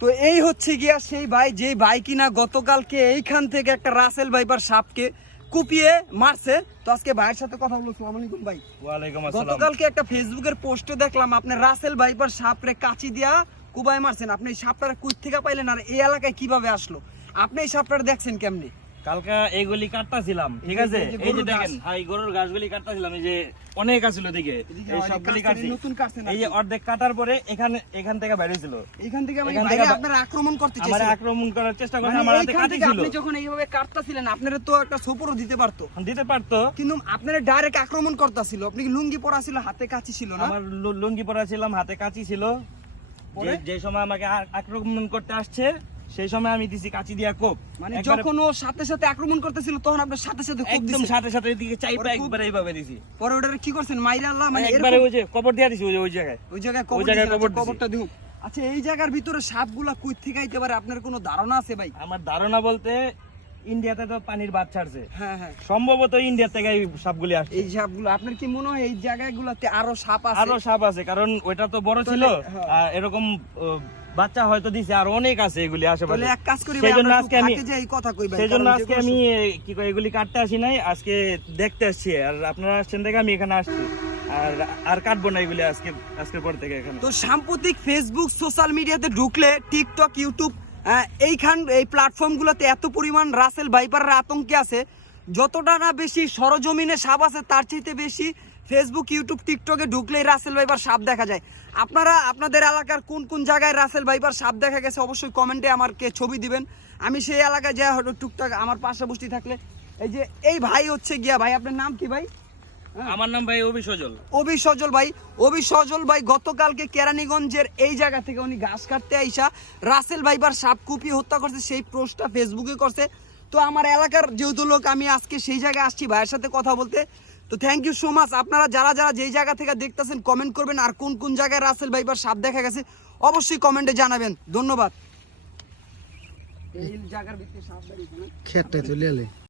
তো এই হচ্ছে গিয়া সেই ভাই যে ভাই কিনা গতকালকে এইখান থেকে একটা রাসেল ভাইপার সাপকে কুপিয়ে মারছে। তো আজকে ভাইয়ের সাথে কথা বলব সালাম আলাইকুম ভাই। ওয়ালাইকুম আসসালাম। গতকালকে একটা ফেসবুকের পোস্টে দেখলাম আপনি রাসেল ভাইপার সাপরে কাচি দিয়া কুবায় মারছেন। আপনি এই সাপটা কুই থেকে পাইলেন আর এই এলাকায় কীভাবে আসলো? আপনি এই সাপটা দেখছেন কেমনি? কালকা এইগুলি কাটতাছিলাম ঠিক আছে? এই যে দেখেন। হ্যাঁ এই গরুর ঘাসগুলি কাটতাছিলাম এই যে অনেক আছিল দিকে এই সবগুলি কাটছি। নতুন কাটছেন এই যে অর্ধেক কাটার পরে এখানে এখান থেকে বের হয়েছিল। এইখান থেকে এখান বাইরে আপনারা আক্রমণ করতে আমার আক্রমণ করার চেষ্টা করছে মানে আমার হাতে কাটি ছিল। আপনি যখন এইভাবে কাটতাছিলেন আপনারা তো একটা সোপরও দিতে পারতো। দিতে পারতো। কিন্তু আপনারা ডাইরেক্ট আক্রমণ করতেছিল। আপনি কি লুঙ্গি পরা ছিল হাতে কাচি ছিল না? আমার লুঙ্গি পরা ছিলাম হাতে কাঁচি ছিল। যে- সময় আমাকে আক্রমণ করতে আসছে সেই সময় আমি দিছি কাঁচি দিয়া কোপ। মানে যখন ও সাথে সাথে আক্রমণ করতেছিল তখন আপনার সাথে সাথে খুব একদম সাথে সাথে এদিকে চাইপা একবারে এইভাবে দিছি। পরে ওটারে কি করছেন? মাইরা আল্লাহ মানে একবারে ওই যে কবর দিয়া দিছি ওই যে ওই জায়গায়। ওই জায়গায় কবর জায়গায় আচ্ছা, দিছি। কবরটা দিহুন আচ্ছা এই জায়গার ভিতরে সাপগুলা কই থেকে আইতে পারে? আপনার কোনো ধারণা আছে ভাই? আমার ধারণা বলতে ইন্ডিয়াতে তো পানির বাদ ছাড়ছে। হ্যাঁ হ্যাঁ। সম্ভবত ইন্ডিয়া থেকে এই সাপগুলি আসছে। এই সাপগুলো আপনার কি মনে হয় এই জায়গাগুলোতে আরও সাপ আছে? আরও সাপ আছে কারণ ওইটা তো বড় ছিল হ্যাঁ। আর এরকম বাচ্চা হয়তো দিছে আর অনেক আছে এগুলি আশেপাশে। এক কাজ করি ভাই আজকে আমি- ফাঁকে যাই কথা কই ভাই সেই জন্য কারণ আজকে আমি কি কয় এগুলি কাটতে আসি নাই আজকে দেখতে আসছি আর আপনারা আসছেন দেখে আমি এখানে আসছি। আর আর কাটবো না এগুলি আজকে আজকের পর থেকে এখানে। তো সাম্প্রতিক ফেসবুক সোশ্যাল মিডিয়াতে ঢুকলে টিকটক ইউটিউব এইখান এই প্ল্যাটফর্মগুলোতে এত পরিমাণ রাসেল ভাইপারের আতঙ্কে আছে। যতটা না বেশি সরজমিনে সাপ আছে তার চাইতে বেশি ফেসবুক ইউটিউব টিকটকে ঢুকলেই রাসেল ভাইপার সাপ দেখা যায়। আপনারা আপনাদের এলাকার কোন কোন জায়গায় রাসেল ভাইপার সাপ দেখা গেছে অবশ্যই কমেন্টে আমাকে ছবি দিবেন। আমি সেই এলাকায় যা হয়তো টুকটাক আমার পাশে বসতি থাকলে। এই যে এই ভাই হচ্ছে গিয়া ভাই আপনার নাম কি ভাই? আমার নাম ভাই অভি সজল। অভি সজল ভাই। অভি সজল ভাই গতকালকে কেরানীগঞ্জের এই জায়গা থেকে উনি ঘাস কাটতে আইসা রাসেল ভাইবার সাপ কুপি হত্যা করছে সেই পোস্টটা ফেসবুকে করছে। তো আমার এলাকার যেহেতু লোক আমি আজকে সেই জায়গায় আসছি ভাইয়ের সাথে কথা বলতে। তো থ্যাংক ইউ সো মাচ আপনারা যারা যারা যেই জায়গা থেকে দেখতেছেন কমেন্ট করবেন আর কোন কোন জায়গায় রাসেল ভাইবার সাপ দেখা গেছে অবশ্যই কমেন্টে জানাবেন। ধন্যবাদ। এই জায়গার ভিতরে সাপ দাঁড়িয়েছে চলে এলে